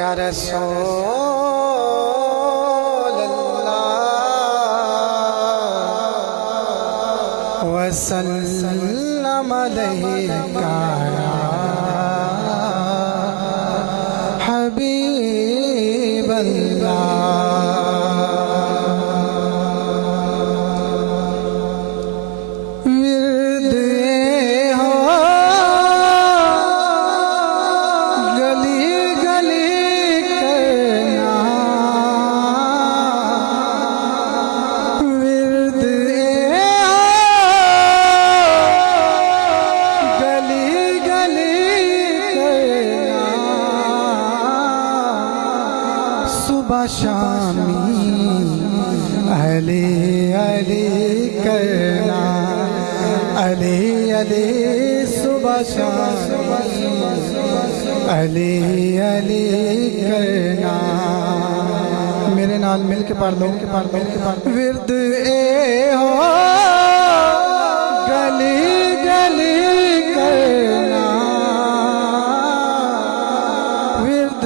या रसूल अल्लाह वसल्लम अलैका या हबीब शामी अली अली करना अली अली सुबह शामी अली अली करना। मेरे नाल मिल के पढ़ लो विरद ए हो गली गली करना विरद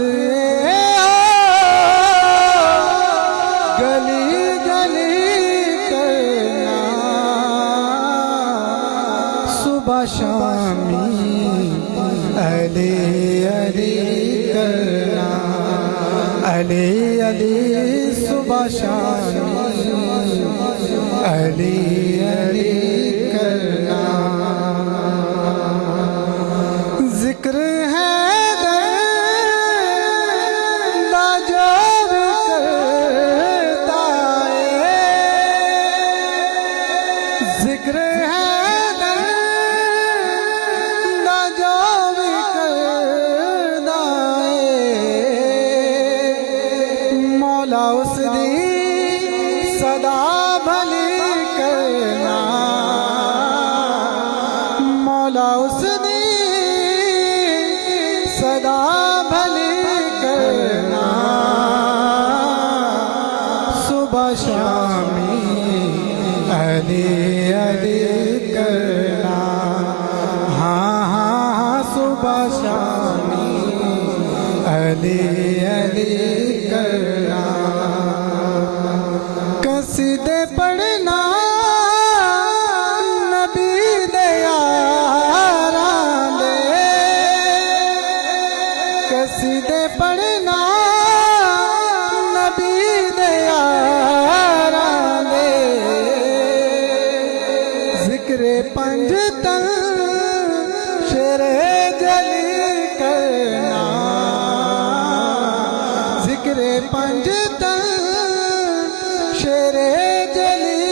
शामी अली अली करना अली अली सुबह शामी अली अली करना। जिक्र है जिक्र है मौला उसदी सदा भली करना मौला उसदी सदा भली करना सुबह शामी अली अली करना। हाँ हाँ हाँ सुबह शामी अली अली करना। कसीदे पढ़ना नबी दे यारां दे कसीदे पढ़ना नबी दे यारां दे जिक्रे पंज तन शेरे जली करना जिक्रे पंज तन शेरे जली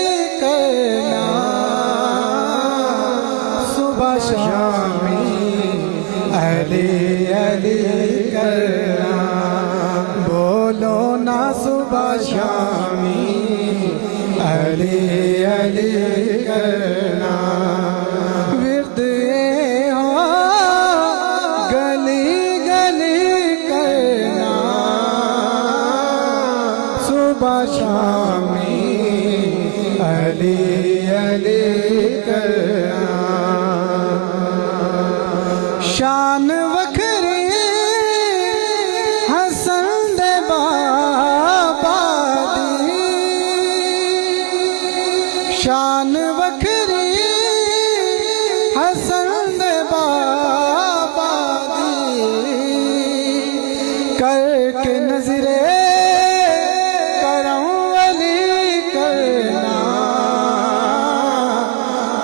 करना सुबह शामी अली अली करना। बोलो ना सुबह शामी अली अली करना। विरद हो गली गली करना सुबह शामी अली अली करना। शान वखरी हसन दे बाबा दी शान वखरी हसन दे बाबा दी करके नजरे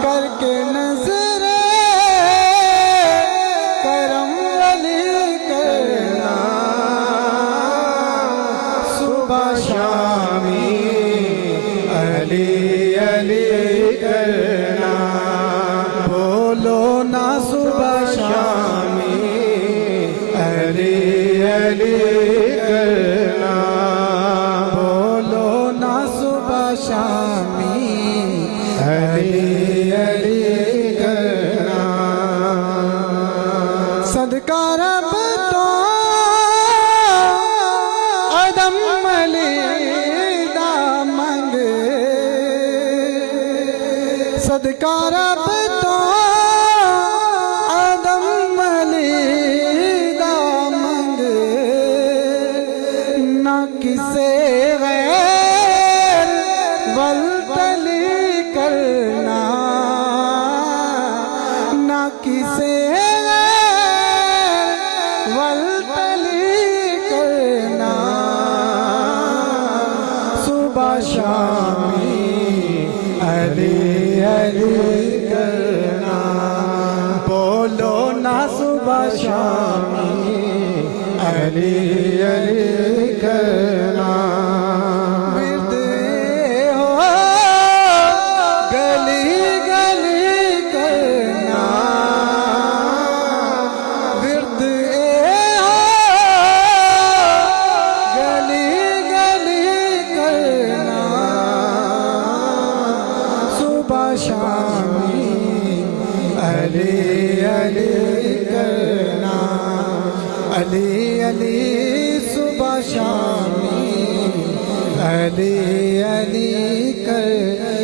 करके नजरे करम अली करना सुबह शामी अली अली करना। बोलो ना सुबह शामी अली अली करना। बोलो ना सुबह शामी अली अली करना। सदका रब तो अदम अली दा मंग सदका रब तो अदम अली दा मंग किसे गैर वलतली करना, ना किसे गैर वलतली करना, सुबह शामी अली अली करना। बोलो ना सुबह शामी अली अली करना। विर्द हो गली गली करना, विर्द हो गली गली करना, सुबह शामी अली अली करना। अली अली सुबह शामी अली अली कर